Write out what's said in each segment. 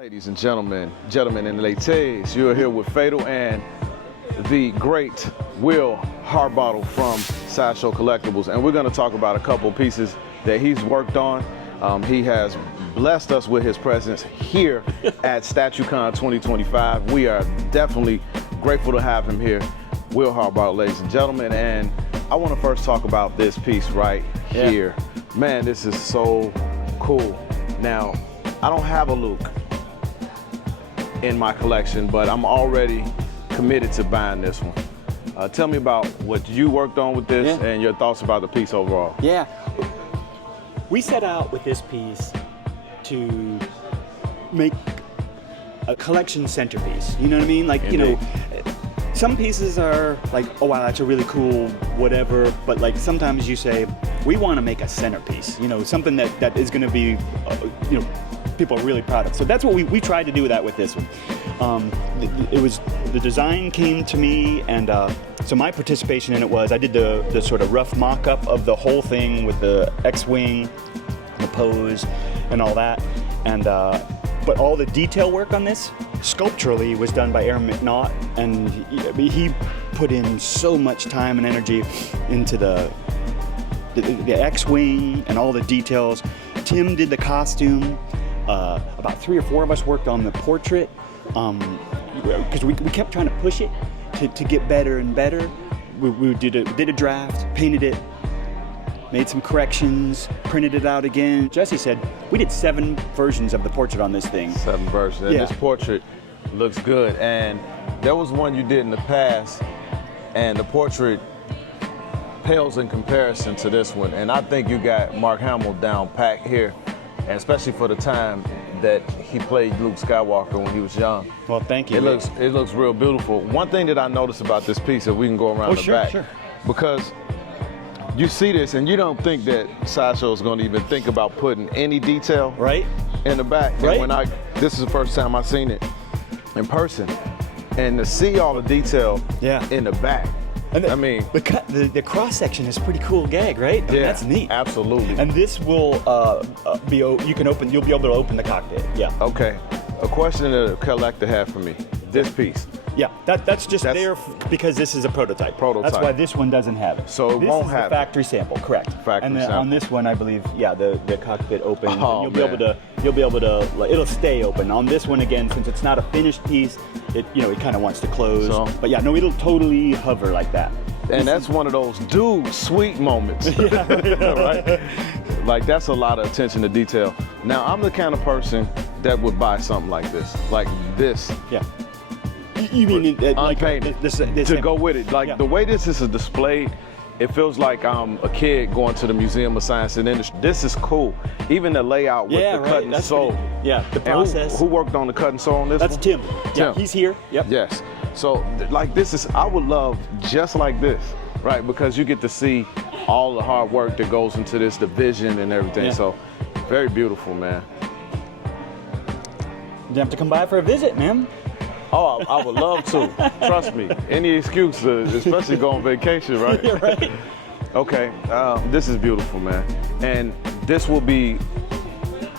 Ladies and gentlemen and ladies, you're here with Fatal and the great Will Harbottle from Sideshow Collectibles, and we're going to talk about a couple pieces that he's worked on. He has blessed us with his presence here at StatueCon 2025. We are definitely grateful to have him here. Will Harbottle, ladies and gentlemen, and I want to first talk about this piece right here. Man, this is so cool. Now, I don't have a Luke in my collection, but I'm already committed to buying this one. Tell me about what you worked on with this and your thoughts about the piece overall. Yeah, we set out with this piece to make a collection centerpiece. You know what I mean? Like, Indeed. you know, some pieces are like, oh wow, that's a really cool whatever, but like sometimes you say, we want to make a centerpiece, you know, something that is going to be, you know, people are really proud of. So that's what we tried to do that with this one. It was, the design came to me, and so my participation in it was, I did the sort of rough mock-up of the whole thing with the X-Wing, the pose, and all that. And but all the detail work on this, sculpturally, was done by Aaron McNaught, and he put in so much time and energy into the X-Wing and all the details. Tim did the costume. About 3 or 4 of us worked on the portrait, because we kept trying to push it to get better and better. We did a draft, painted it, made some corrections, printed it out again. Jesse said we did 7 versions of the portrait on this thing. 7 versions, and this portrait looks good. And there was one you did in the past, and the portrait pales in comparison to this one. And I think you got Mark Hamill down pat here, and especially for the time that he played Luke Skywalker when he was young. Well, thank you. It looks real beautiful. One thing that I noticed about this piece, if we can go around the back, because you see this and you don't think that Sideshow is going to even think about putting any detail in the back. And when this is the first time I've seen it in person, and to see all the detail in the back. And I mean, the cross section is a pretty cool gag, right? I mean, that's neat. Absolutely. And this will you'll be able to open the cockpit. Yeah. Okay. A question that a collector had for me. This piece. Yeah, that's there because this is a prototype. That's why this one doesn't have it. So it won't have a factory sample, correct? Factory sample. On this one, I believe, the cockpit opens. Oh, and you'll be able to. It'll stay open. On this one, again, since it's not a finished piece, it kind of wants to close. But yeah, no, it'll totally hover like that. And that's one of those sweet moments. Right? Like, that's a lot of attention to detail. Now, I'm the kind of person that would buy something like this. Yeah. You mean unpainted, this to go with it. Like the way this is displayed, it feels like I'm a kid going to the Museum of Science and Industry. This is cool. Even the layout with the cut and sew. The process. Who worked on the cut and sew on this? That's one? Tim. Yeah, he's here. Yep. Yes. So like this is, I would love just like this, right? Because you get to see all the hard work that goes into this, the vision and everything. Yeah. So very beautiful, man. You have to come by for a visit, man. Oh, I would love to. Trust me. Any excuse to, especially go on vacation, right? Yeah, right. Okay. This is beautiful, man. And this will be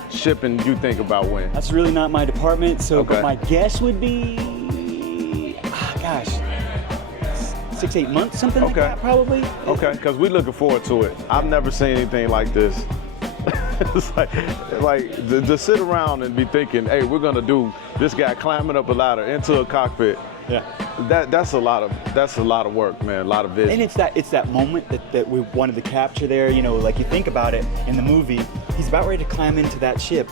shipping, you think about when? That's really not my department. So but my guess would be, 6-8 months, something like that, probably. Okay, because we're looking forward to it. I've never seen anything like this. It's like to sit around and be thinking, hey, we're gonna do this guy climbing up a ladder into a cockpit. Yeah. That's a lot of work, man. A lot of vision. And it's that moment that we wanted to capture there. You know, like you think about it in the movie, he's about ready to climb into that ship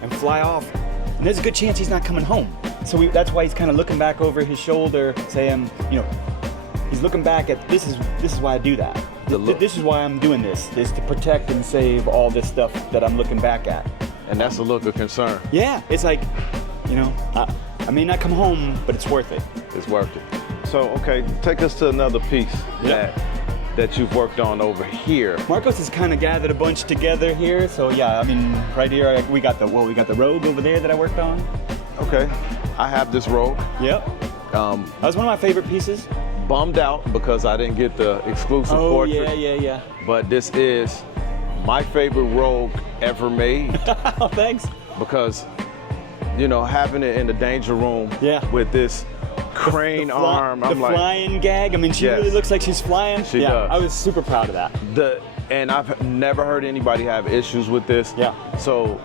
and fly off, and there's a good chance he's not coming home. So that's why he's kind of looking back over his shoulder, saying, you know, he's looking back at this is why I do that. This is why I'm doing this to protect and save all this stuff that I'm looking back at. And that's a look of concern. Yeah, it's like, you know, I may not come home, but it's worth it. It's worth it. So, okay, take us to another piece that you've worked on over here. Marcos has kind of gathered a bunch together here. So yeah, I mean, right here we got the rogue over there that I worked on. Okay, I have this rogue. Yep. That was one of my favorite pieces. Bummed out because I didn't get the exclusive portrait. Oh, yeah. But this is my favorite rogue ever made. Oh, thanks. Because you know, having it in the danger room with this crane arm. I'm like, flying gag. I mean, she really looks like she's flying. She does. I was super proud of that. And I've never heard anybody have issues with this. Yeah. So,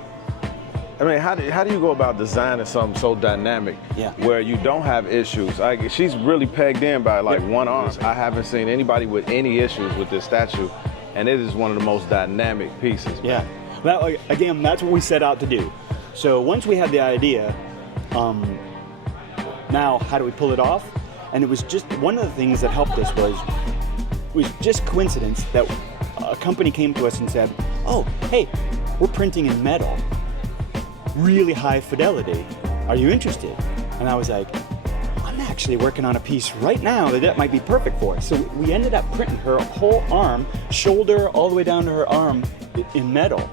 I mean, how do you go about designing something so dynamic where you don't have issues? Like, she's really pegged in by like one arm. I haven't seen anybody with any issues with this statue, and it is one of the most dynamic pieces. Yeah. Well, again, that's what we set out to do. So once we had the idea, now how do we pull it off? And it was just one of the things that helped us was just coincidence that a company came to us and said, "Oh, hey, we're printing in metal, really high fidelity. Are you interested?" And I was like, "I'm actually working on a piece right now that might be perfect for us." So we ended up printing her whole arm, shoulder all the way down to her arm, in metal.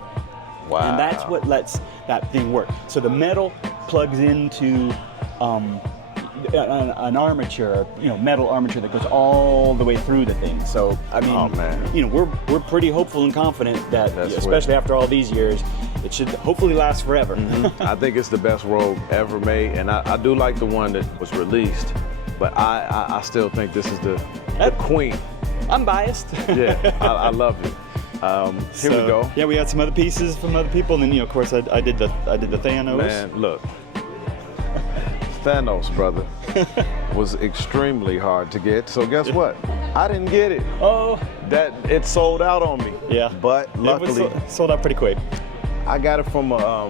Wow. And that's what lets that thing work. So the metal plugs into an armature, metal armature that goes all the way through the thing. So I mean, we're pretty hopeful and confident that, especially after all these years, it should hopefully last forever. I think it's the best robe ever made, and I do like the one that was released, but I still think this is the queen. I'm biased. Yeah, I love it. Here we go. Yeah, we had some other pieces from other people, and then of course I did the Thanos. Man, look, Thanos, brother, was extremely hard to get. So guess what? I didn't get it. Oh, it sold out on me. Yeah, but luckily it sold out pretty quick. I got it from a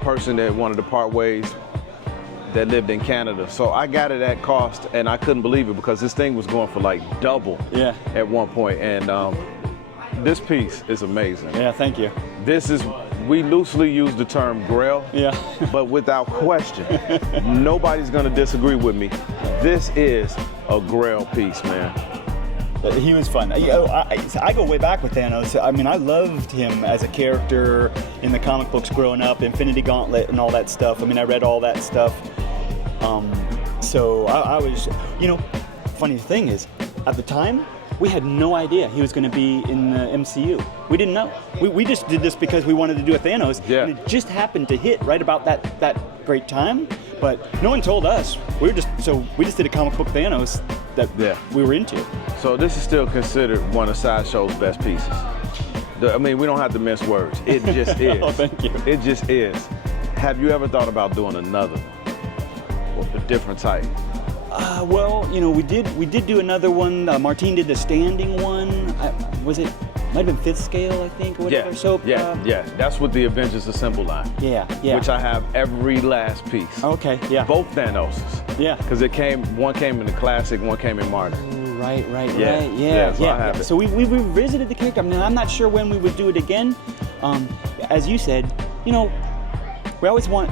person that wanted to part ways that lived in Canada. So I got it at cost, and I couldn't believe it because this thing was going for like double at one point. And this piece is amazing. Yeah, thank you. We loosely use the term grail, but without question, nobody's gonna disagree with me. This is a grail piece, man. He was fun. I go way back with Thanos. I mean, I loved him as a character in the comic books growing up, Infinity Gauntlet and all that stuff. I mean, I read all that stuff. So I was, funny thing is, at the time, we had no idea he was going to be in the MCU. We didn't know. We just did this because we wanted to do a Thanos, and it just happened to hit right about that great time. But no one told us. We just did a comic book Thanos that we were into. So this is still considered one of Sideshow's best pieces. I mean, we don't have to mince words. It just is. Oh, thank you. It just is. Have you ever thought about doing another one, a different type? Well, we did do another one. Martine did the standing one. Might have been 5th scale, I think, or whatever. So that's with the Avengers Assemble line. Yeah. Which I have every last piece. Okay, yeah. Both Thanoses. Yeah. Because one came in the classic, one came in Martyr. Right. Yeah. So I have it. So we revisited the character. I mean, I'm not sure when we would do it again. As you said, we always want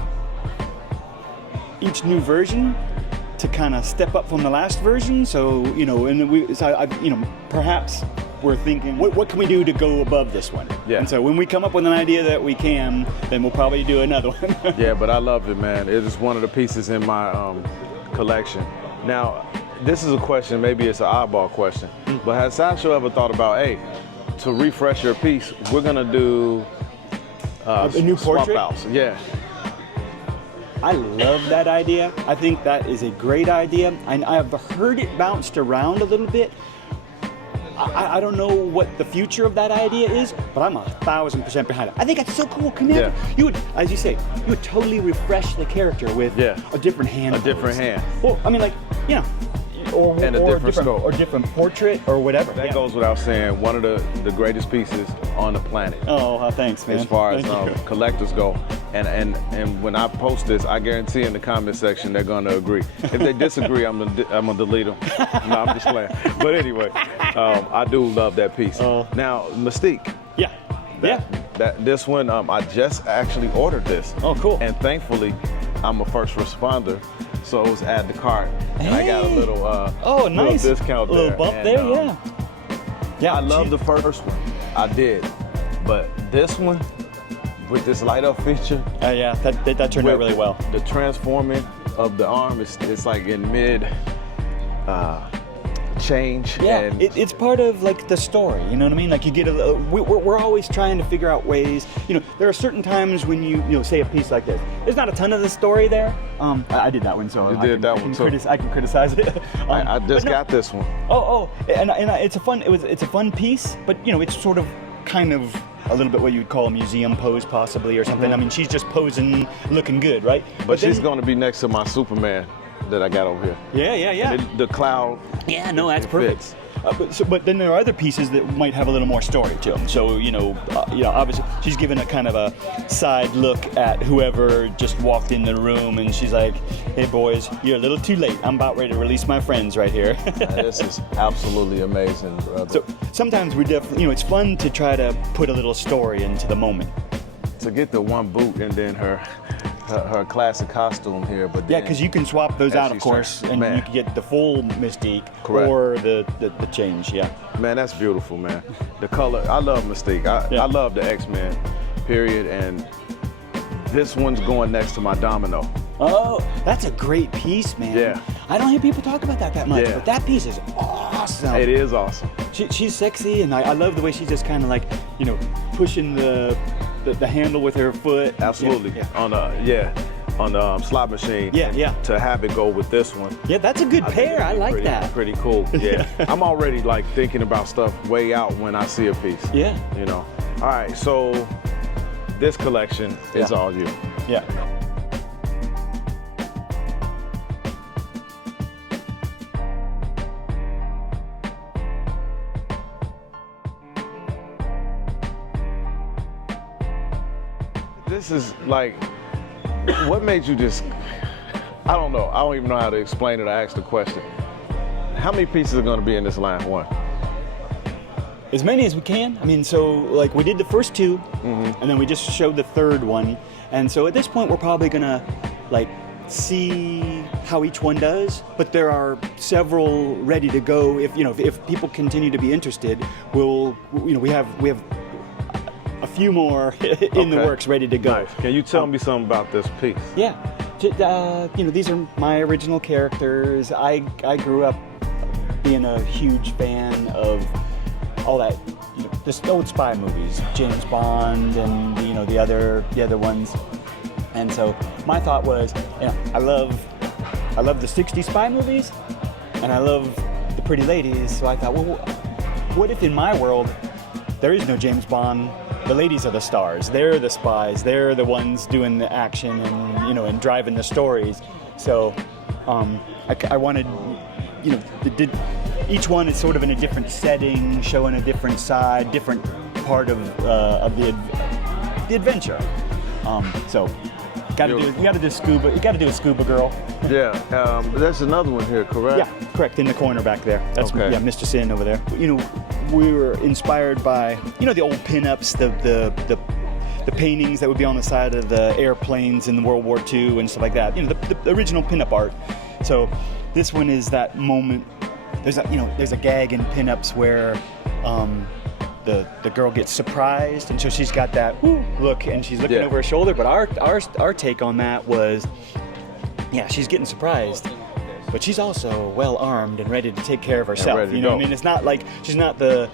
each new version to kind of step up from the last version. So perhaps we're thinking, what can we do to go above this one? Yeah. And so when we come up with an idea that we can, then we'll probably do another one. Yeah, but I love it, man. It is one of the pieces in my collection. Now, this is a question, maybe it's an oddball question, but has Sideshow ever thought about, hey, to refresh your piece, we're gonna do a new portrait? Swap outs. Yeah. I love that idea. I think that is a great idea. And I've heard it bounced around a little bit. I don't know what the future of that idea is, but I'm 1,000% behind it. I think it's so cool. You would, as you say, you would totally refresh the character with a different hand. A different hand. Well, I mean, or a different scope. Or different portrait or whatever. That goes without saying, one of the greatest pieces on the planet. Oh, thanks, man. As far as collectors go. And when I post this, I guarantee in the comment section they're gonna agree. If they disagree, I'm gonna delete them. No, I'm just playing. But anyway, I do love that piece. Now, Mystique. This one, I just actually ordered this. Oh, cool. And thankfully, I'm a first responder, so it was add to cart. And I got a little nice. little discount there. A little bump there, Yeah, I love the first one. I did. But this one, with this light up feature. That turned out really well. The transforming of the arm, it's like in mid change. Yeah, And it's part of like the story, you know what I mean? Like you get we're always trying to figure out ways. You know, there are certain times when you say a piece like this. There's not a ton of the story there. I did that one, so You did that one too. I can criticize it. I just got this one. And it's a fun piece, but you know, it's sort of kind of a little bit what you'd call a museum pose possibly or something. I mean, she's just posing, looking good, right? But she's going to be next to my Superman that I got over here. Yeah. And the cloud. Yeah, no, that's perfect. fits. But then there are other pieces that might have a little more story to them. So obviously she's given a kind of a side look at whoever just walked in the room, and she's like, "Hey boys, you're a little too late. I'm about ready to release my friends right here." This is absolutely amazing, brother. So sometimes we definitely, it's fun to try to put a little story into the moment. To get the one boot and then her classic costume here, but Yeah, because you can swap those out, of course, and you can get the full Mystique. Correct. Or the change. Yeah. Man, that's beautiful, man. The color, I love Mystique. I love the X-Men, period. And this one's going next to my Domino. Oh, that's a great piece, man. Yeah. I don't hear people talk about that much, Yeah. but that piece is awesome. It is awesome. She's sexy, and I love the way she's just kind of like, pushing the handle with her foot. Absolutely. Yeah. On the slot machine. Yeah. To have it go with this one. Yeah, that's a good pair. I like that. Pretty cool. Yeah. I'm already like thinking about stuff way out when I see a piece. Yeah. All right, so this collection is all you. Yeah. This is like, what made you just, I don't know. I don't even know how to explain it. I asked the question. How many pieces are going to be in this line one? As many as we can. I mean, so like we did the first two, and then we just showed the third one. And so at this point, we're probably gonna like see how each one does. But there are several ready to go. If people continue to be interested, we have a few more in the works ready to go. Nice. Can you tell me something about this piece? Yeah. These are my original characters. I grew up being a huge fan of all that, just old spy movies, James Bond, and the other ones. And so my thought was, I love the '60s spy movies, and I love the pretty ladies. So I thought, well, what if in my world there is no James Bond? The ladies are the stars. They're the spies. They're the ones doing the action and driving the stories. So I wanted, each one is sort of in a different setting, showing a different side, different part of the adventure. So you got to do scuba. You got to do a scuba girl. Yeah. There's another one here, correct? Yeah, correct. In the corner back there. That's okay. Yeah, Mr. Sin over there. We were inspired by the old pinups, the paintings that would be on the side of the airplanes in World War II and stuff like that. The original pinup art. So this one is that moment. There's a gag in pinups where the girl gets surprised, and so she's got that look, and she's looking over her shoulder. But our take on that was, she's getting surprised, but she's also well armed and ready to take care of herself. You know what I mean? It's not like she's not the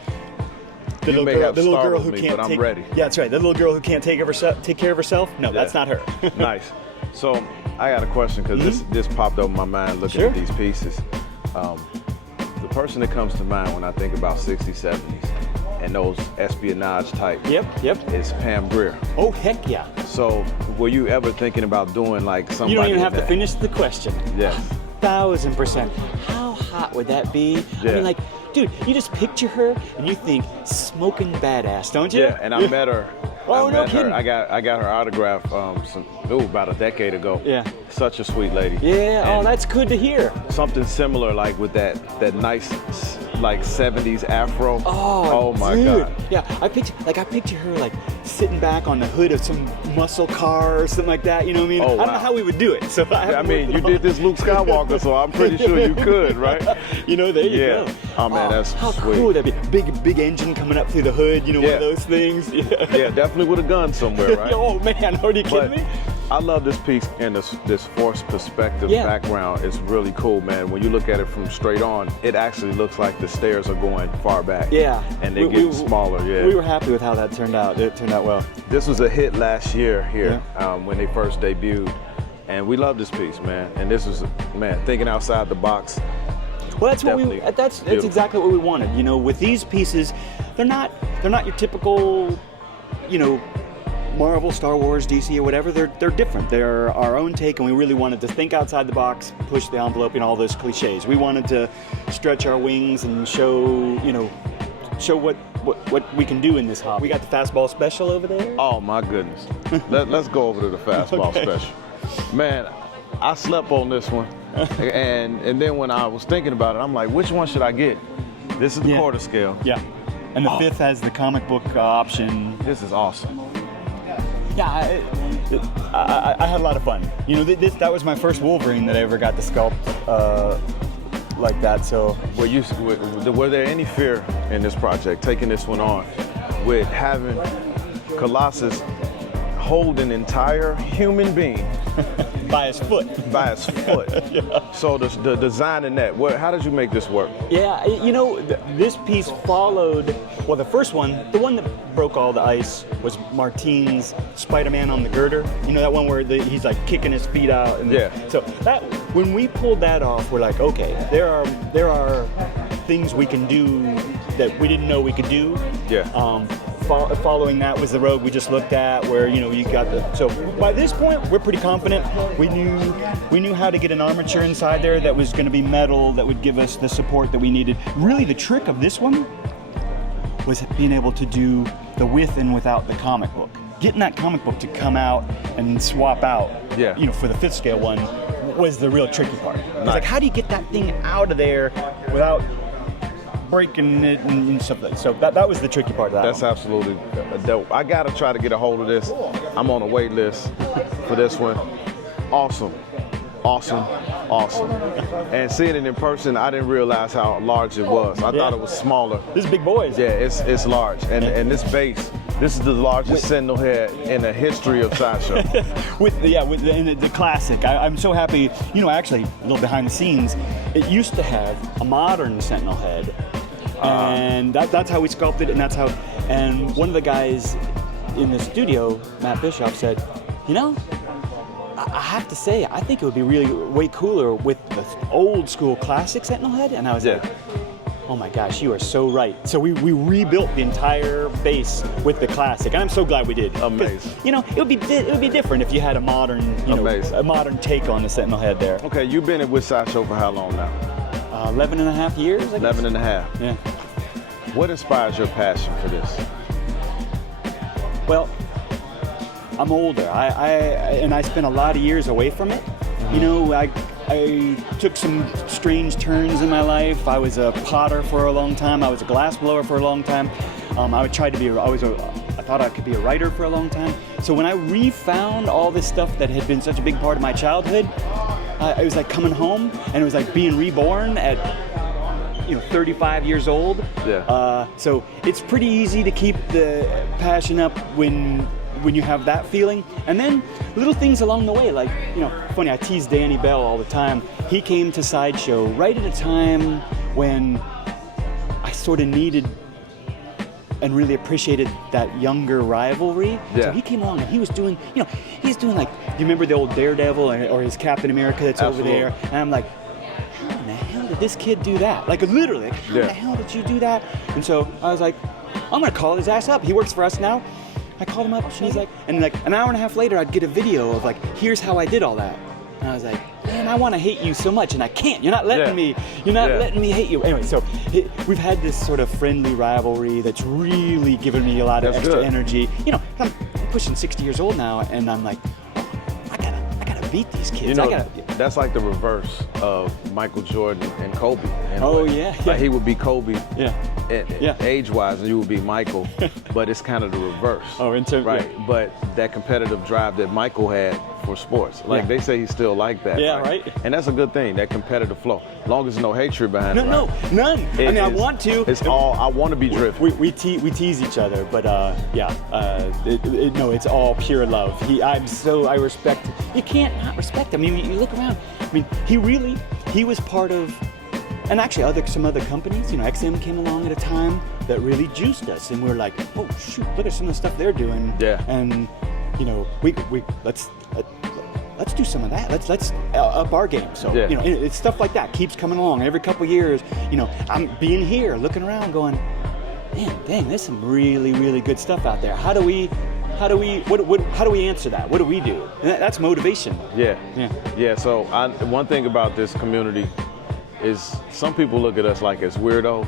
little girl who can't take. Ready. Yeah, that's right. The little girl who can't take care of herself. No, that's not her. Nice. So I got a question because this popped up in my mind looking at these pieces. The person that comes to mind when I think about 60s, 70s, and those espionage type. Yep. Is Pam Grier. Oh heck yeah. So were you ever thinking about doing like somebody? You don't even have to finish the question. Yes. 1000%. How hot would that be? Yeah. I mean, like, dude, you just picture her and you think smoking badass, don't you? Yeah, and I met her. Oh, no kidding. I got her autograph about a decade ago. Yeah. Such a sweet lady. Yeah. And that's good to hear. Something similar, like with that nice, like 70s afro. Oh my dude. God. Yeah, I picture her like sitting back on the hood of some muscle car or something like that. You know what I mean? Oh, wow. I don't know how we would do it. So I mean, you did this Luke Skywalker, so I'm pretty sure you could, right? There you go. Oh man, that's how sweet. cool would that be? Big engine coming up through the hood. One of those things. Yeah, definitely with a gun somewhere, right? Oh man, are you kidding me? I love this piece and this forced perspective background. It's really cool, man. When you look at it from straight on, it actually looks like the stairs are going far back. Yeah. And they're getting smaller, yeah. We were happy with how that turned out. It turned out well. This was a hit last year here when they first debuted. And we love this piece, man. And this was, man, thinking outside the box. Well, that's exactly what we wanted. You know, with these pieces, they're not your typical, you know, Marvel, Star Wars, DC, or whatever. They're different. They're our own take, and we really wanted to think outside the box, push the envelope, and all those cliches. We wanted to stretch our wings and show what we can do in this hobby. We got the Fastball Special over there. Oh my goodness. Let's go over to the Fastball Special. Man, I slept on this one, and then when I was thinking about it, I'm like, which one should I get? This is the quarter scale. Yeah, and the fifth has the comic book option. This is awesome. Yeah, I had a lot of fun. You know, that was my first Wolverine that I ever got to sculpt like that. So, were there any fear in this project, taking this one on, with having Colossus hold an entire human being by his foot? By his foot. Yeah. So the design in that, how did you make this work? Yeah, you know, this piece followed. Well, the first one, the one that broke all the ice, was Martine's Spider-Man on the girder. You know that one where he's like kicking his feet out. And so that when we pulled that off, we're like, okay, there are things we can do that we didn't know we could do. Yeah. Following that was the road we just looked at, where you got the. So by this point, we're pretty confident. We knew how to get an armature inside there that was going to be metal, that would give us the support that we needed. Really, the trick of this one was being able to do the with and without the comic book. Getting that comic book to come out and swap out. Yeah. You know, for the 5th scale one was the real tricky part. It's like, how do you get that thing out of there without breaking it and stuff like that. So that was the tricky part of that. That's absolutely dope. I gotta try to get a hold of this. I'm on a wait list for this one. Awesome. And seeing it in person, I didn't realize how large it was. I thought it was smaller. This is big boys. Yeah, it's large. And this base, this is the largest sentinel head in the history of Sideshow. with the classic. I'm so happy. You know, actually, a little behind the scenes, it used to have a modern sentinel head. And that's how we sculpted it, and one of the guys in the studio, Matt Bischoff, said, you know, I have to say, I think it would be really way cooler with the old school classic sentinel head. And I was like, oh my gosh, you are so right. So we rebuilt the entire base with the classic, and I'm so glad we did. Amazing. You know, it would be different if you had a modern, a modern take on the sentinel head there. Okay, you've been with Sideshow for how long now? 11 and a half years, I guess. 11 and a half. Yeah. What inspires your passion for this? Well, I'm older. I spent a lot of years away from it. You know, I took some strange turns in my life. I was a potter for a long time. I was a glass blower for a long time. I thought I could be a writer for a long time. So when I refound all this stuff that had been such a big part of my childhood, it was like coming home, and it was like being reborn at 35 years old. Yeah. So it's pretty easy to keep the passion up when you have that feeling. And then little things along the way, like, funny, I tease Danny Bell all the time. He came to Sideshow right at a time when I sort of needed and really appreciated that younger rivalry. Yeah. So he came along and he was doing, he's doing like, you remember the old Daredevil or his Captain America that's Absolutely. over there? And I'm like, how in the hell did this kid do that? Like literally, how in the hell did you do that? And so I was like, I'm gonna call his ass up. He works for us now. I called him up and he's like, and like an hour and a half later, I'd get a video of like, here's how I did all that. And I was like, man, I want to hate you so much, and I can't. You're not letting me. You're not letting me hate you. Anyway, so we've had this sort of friendly rivalry that's really given me a lot of extra energy. I'm pushing 60 years old now, and I'm like, I gotta beat these kids. That's like the reverse of Michael Jordan and Kobe. Oh yeah. Like he would be Kobe. Yeah. Yeah. age-wise, and you would be Michael, but it's kind of the reverse. Oh, in terms, right? yeah. But that competitive drive that Michael had for sports, like Yeah. they say, he's still like that. Yeah, right. And that's a good thing. That competitive flow, long as there's no hatred behind it. No, right? none. I mean, I want to. It's all I want to be driven. We tease each other, but no, it's all pure love. I respect. You can't not respect him. I mean, you look around. I mean, he was part of, and actually some other companies. You know, XM came along at a time that really juiced us, and we were like, oh shoot, look at some of the stuff they're doing. Yeah. And you know, let's do some of that. Let's up our game. So Yeah. you know, it's stuff like that keeps coming along every couple of years. You know, I'm being here, looking around, going, man, dang, there's some really, really good stuff out there. How do we answer that? What do we do? And that's motivation. Yeah. So one thing about this community is some people look at us like as weirdos.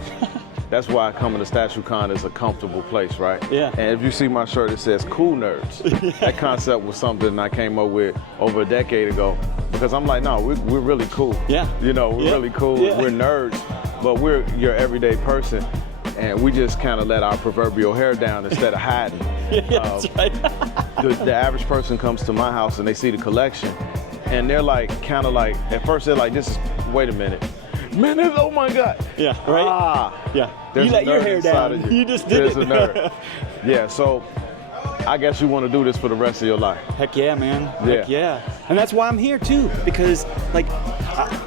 That's why coming to StatueCon is a comfortable place, right? Yeah. And if you see my shirt, it says "Cool Nerds." That concept was something I came up with over a decade ago because I'm like, no, we're really cool. Yeah. You know, we're really cool. Yeah. We're nerds, but we're your everyday person, and we just kind of let our proverbial hair down instead of hiding. That's right. The average person comes to my house and they see the collection, and they're like, kind of like, at first they're like, wait a minute. Man, oh my God. Yeah, right? Ah. Yeah. There's You let a your nerd hair inside down. of You just did There's it. a nerd. Yeah, so I guess you want to do this for the rest of your life. Heck yeah, man. Heck Yeah. yeah. And that's why I'm here too, because like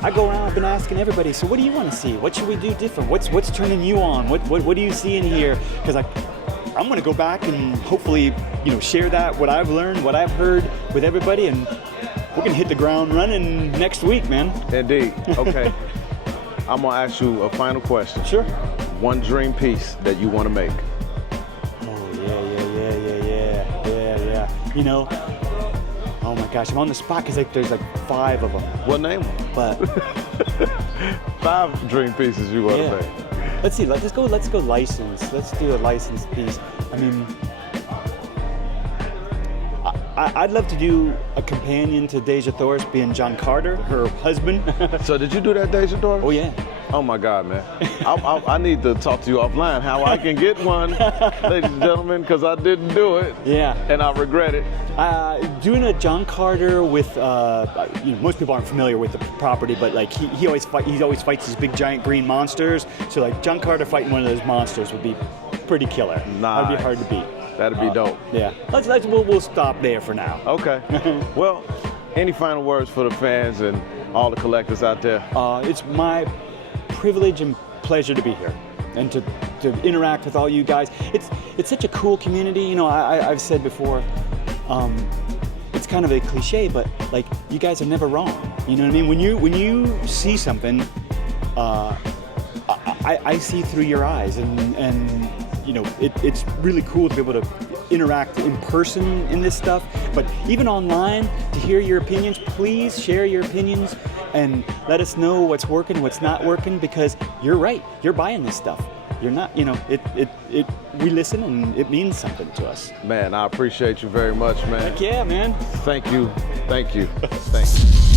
I go around, I've been asking everybody, so what do you want to see? What should we do different? What's turning you on? What do you see in here? Because I'm going to go back and hopefully, you know, share what I've learned, what I've heard with everybody, and we're going to hit the ground running next week, man. Indeed. Okay. I'm going to ask you a final question. Sure. One dream piece that you want to make. Oh, yeah. You know, oh my gosh, I'm on the spot because there's like 5 of them. What name them? But 5 dream pieces you want to yeah. make. Let's see. Let's go license. Let's do a licensed piece. I mean, I'd love to do a companion to Deja Thoris being John Carter, her husband. So did you do that, Deja Thoris? Oh yeah. Oh my God, man. I need to talk to you offline how I can get one, ladies and gentlemen, because I didn't do it. Yeah. And I regret it. Doing a John Carter with, you know, most people aren't familiar with the property, but like he always fights these big giant green monsters. So like John Carter fighting one of those monsters would be pretty killer. Nice. That'd be hard to beat. That'd be dope. Yeah. We'll stop there for now. Okay. Well, any final words for the fans and all the collectors out there? It's my privilege and pleasure to be here and to interact with all you guys. It's such a cool community. You know, I've said before, it's kind of a cliche, but like you guys are never wrong. You know what I mean? When you see something, I see through your eyes, and you know, it's really cool to be able to interact in person in this stuff, but even online, to hear your opinions. Please share your opinions and let us know what's working, what's not working, because you're right, you're buying this stuff. You're not, you know, we listen and it means something to us. Man, I appreciate you very much, man. Heck yeah, man. Thank you. Thank you. Thank you.